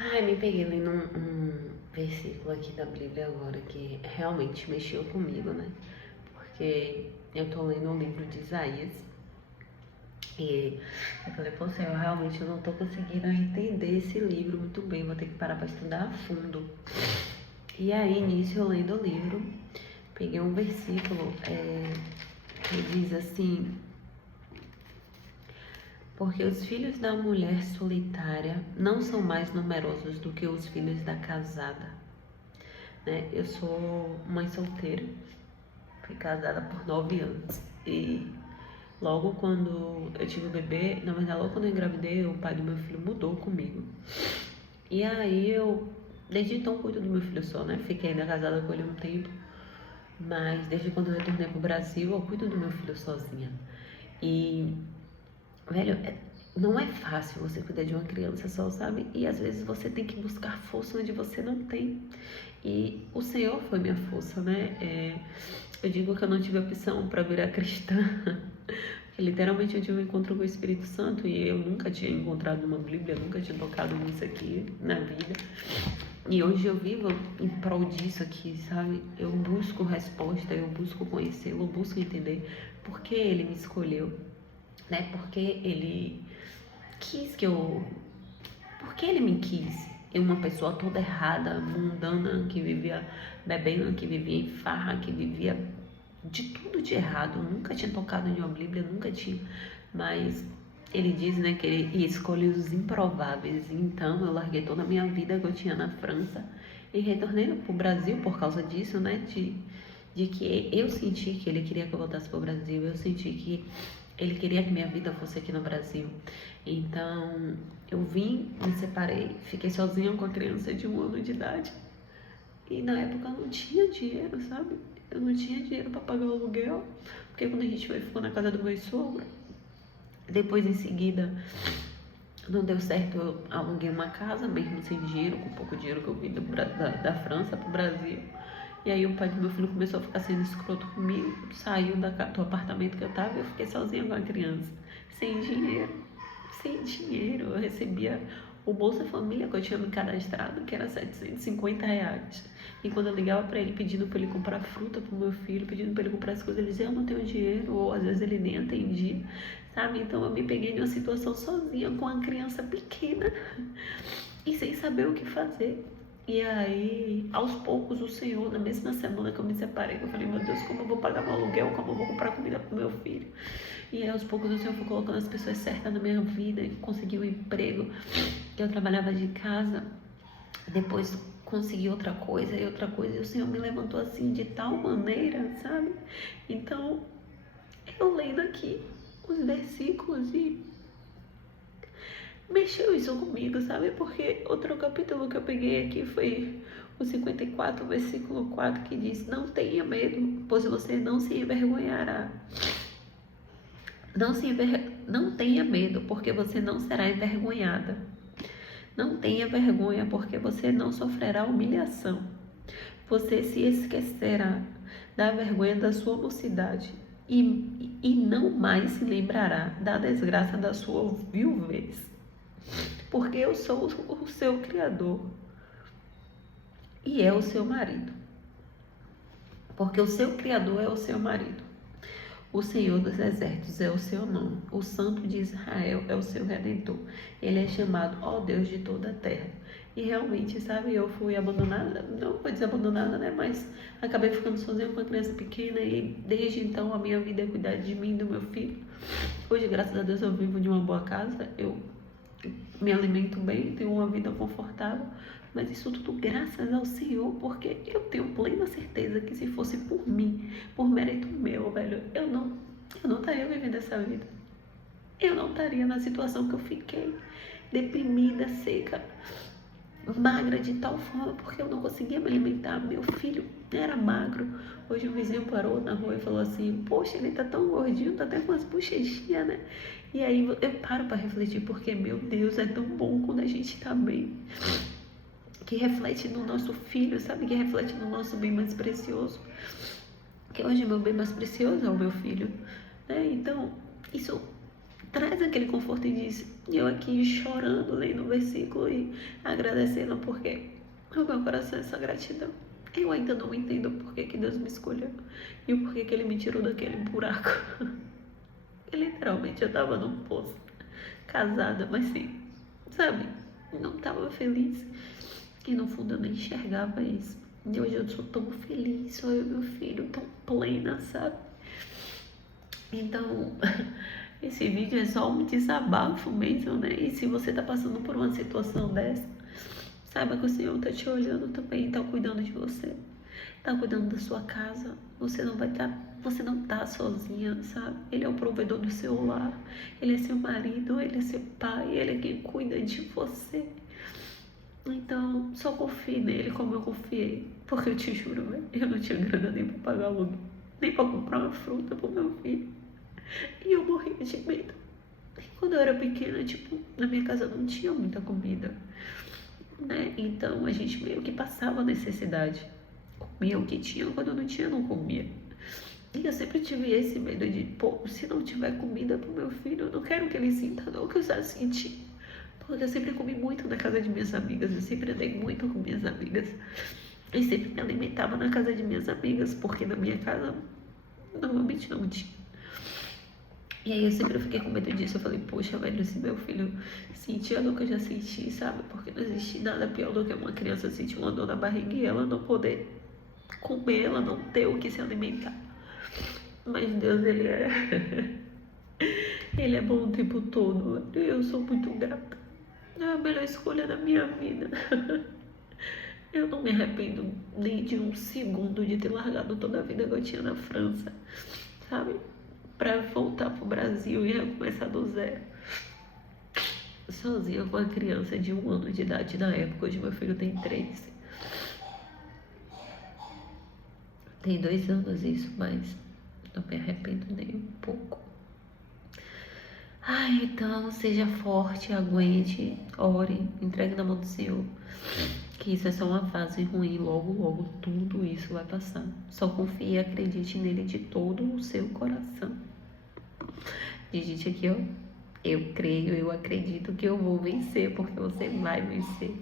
Ai, me peguei lendo um versículo aqui da Bíblia agora que realmente mexeu comigo, né? Porque eu tô lendo um livro de Isaías e eu falei, pô, Senhor, realmente eu não tô conseguindo entender esse livro muito bem, vou ter que parar pra estudar a fundo. E aí, nisso, eu lendo o livro, peguei um versículo que diz assim: porque os filhos da mulher solitária não são mais numerosos do que os filhos da casada. Né? Eu sou mãe solteira, fui casada por 9 anos e logo quando eu tive o bebê, na verdade logo quando eu engravidei, o pai do meu filho mudou comigo. E aí eu, desde então cuido do meu filho só, né? Fiquei ainda casada com ele um tempo, mas desde quando eu retornei pro Brasil, eu cuido do meu filho sozinha. E, velho, não é fácil você cuidar de uma criança só, sabe? E às vezes você tem que buscar força onde você não tem. E o Senhor foi minha força, né? Eu digo que eu não tive opção para virar cristã. Porque literalmente eu tive um encontro com o Espírito Santo e eu nunca tinha encontrado uma Bíblia, nunca tinha tocado nisso aqui na vida. E hoje eu vivo em prol disso aqui, sabe? Eu busco resposta, eu busco conhecê-lo, eu busco entender por que ele me escolheu, né? Porque ele quis que eu. Por que ele me quis? Eu, uma pessoa toda errada, mundana, que vivia bebendo, que vivia em farra, que vivia de tudo de errado. Eu nunca tinha tocado em uma Bíblia, nunca tinha. Mas ele diz, né, que ele escolhe os improváveis. Então eu larguei toda a minha vida que eu tinha na França e retornei para o Brasil por causa disso, né, de que eu senti que ele queria que eu voltasse para o Brasil. Eu senti que ele queria que minha vida fosse aqui no Brasil. Então eu vim, me separei, fiquei sozinha com a criança de 1 ano de idade. E na época eu não tinha dinheiro, sabe? Eu não tinha dinheiro para pagar o aluguel, porque quando a gente foi, ficou na casa do meu sogro. Depois, em seguida, não deu certo, eu aluguei uma casa, mesmo sem dinheiro, com pouco dinheiro que eu vim da França para o Brasil. E aí o pai do meu filho começou a ficar sendo escroto comigo, saiu do apartamento que eu tava e eu fiquei sozinha com a criança, sem dinheiro, sem dinheiro. Eu recebia o Bolsa Família que eu tinha me cadastrado, que era R$ 750. E quando eu ligava para ele pedindo para ele comprar fruta pro meu filho, pedindo para ele comprar as coisas, ele dizia, eu não tenho dinheiro, ou às vezes ele nem atendia, sabe? Então eu me peguei em uma situação sozinha com uma criança pequena e sem saber o que fazer. E aí, aos poucos, o Senhor, na mesma semana que eu me separei, eu falei, meu Deus, como eu vou pagar meu aluguel, como eu vou comprar comida pro meu filho? E aí, aos poucos, o Senhor foi colocando as pessoas certas na minha vida, e consegui um emprego, eu trabalhava de casa, depois consegui outra coisa, e o Senhor me levantou assim, de tal maneira, sabe? Então, eu lendo aqui os versículos e mexeu isso comigo, sabe? Porque outro capítulo que eu peguei aqui foi o 54, versículo 4, que diz, não tenha medo, pois você não se envergonhará. Não tenha medo, porque você não será envergonhada. Não tenha vergonha, porque você não sofrerá humilhação. Você se esquecerá da vergonha da sua mocidade e não mais se lembrará da desgraça da sua viuvez. Porque eu sou o seu Criador e é o seu marido. Porque o seu Criador é o seu marido. O Senhor dos Exércitos é o seu nome. O Santo de Israel é o seu Redentor. Ele é chamado, ó Deus de toda a terra. E realmente, sabe, eu fui abandonada, não vou dizer abandonada, né, mas acabei ficando sozinha com uma criança pequena e desde então a minha vida é cuidar de mim e do meu filho. Hoje, graças a Deus, eu vivo de uma boa casa, eu me alimento bem, tenho uma vida confortável, mas isso tudo graças ao Senhor, porque eu tenho plena certeza que se fosse por mim, por mérito meu, velho, eu não estaria vivendo essa vida. Eu não estaria na situação que eu fiquei, deprimida, seca, magra de tal forma, porque eu não conseguia me alimentar. Meu filho era magro. Hoje o vizinho parou na rua e falou assim, poxa, ele tá tão gordinho, tá até com umas bochechinhas, né? E aí eu paro para refletir, porque, meu Deus, é tão bom quando a gente tá bem, que reflete no nosso filho, sabe? Que reflete no nosso bem mais precioso. Que hoje meu bem mais precioso é o meu filho, né? Então, isso Traz aquele conforto e diz, eu aqui chorando, lendo o versículo e agradecendo porque o meu coração é essa gratidão. Eu ainda não entendo por que Deus me escolheu e o porquê que Ele me tirou daquele buraco. E literalmente eu tava num poço, casada, mas sim, sabe, não tava feliz. E no fundo eu não enxergava isso. E hoje eu sou tão feliz, sou eu e meu filho, tão plena, sabe? Então, esse vídeo é só um desabafo mesmo, né? E se você tá passando por uma situação dessa, saiba que o Senhor tá te olhando também, tá cuidando de você, tá cuidando da sua casa. Você não tá sozinha, sabe? Ele é o provedor do seu lar, ele é seu marido, ele é seu pai, ele é quem cuida de você. Então, só confie nele como eu confiei. Porque eu te juro, velho, eu não tinha grana nem pra pagar aluguel, nem pra comprar uma fruta pro meu filho. E eu morria de medo. E quando eu era pequena, tipo, na minha casa não tinha muita comida, né? Então a gente meio que passava necessidade. Comia o que tinha, quando não tinha, não comia. E eu sempre tive esse medo de, pô, se não tiver comida pro meu filho, eu não quero que ele sinta não o que eu já senti. Porque eu sempre comi muito na casa de minhas amigas, eu sempre andei muito com minhas amigas. Eu sempre me alimentava na casa de minhas amigas, porque na minha casa normalmente não tinha. E aí eu sempre fiquei com medo disso. Eu falei, poxa, velho, se meu filho sentir a dor que eu já senti, sabe? Porque não existe nada pior do que uma criança sentir uma dor na barriga e ela não poder comer, ela não ter o que se alimentar. Mas Deus, Ele é... Ele é bom o tempo todo. E eu sou muito grata. É a melhor escolha da minha vida. Eu não me arrependo nem de um segundo de ter largado toda a vida que eu tinha na França, sabe? Pra voltar pro Brasil e recomeçar do zero. Sozinha com uma criança de 1 ano de idade na época, hoje meu filho tem 3. Tem 2 anos isso, mas não me arrependo nem um pouco. Ai, então seja forte, aguente, ore, entregue na mão do Senhor. Que isso é só uma fase ruim, logo, logo tudo isso vai passar. Só confie e acredite nele de todo o seu coração. Digite aqui, ó. Eu creio, eu acredito que eu vou vencer, porque você vai vencer.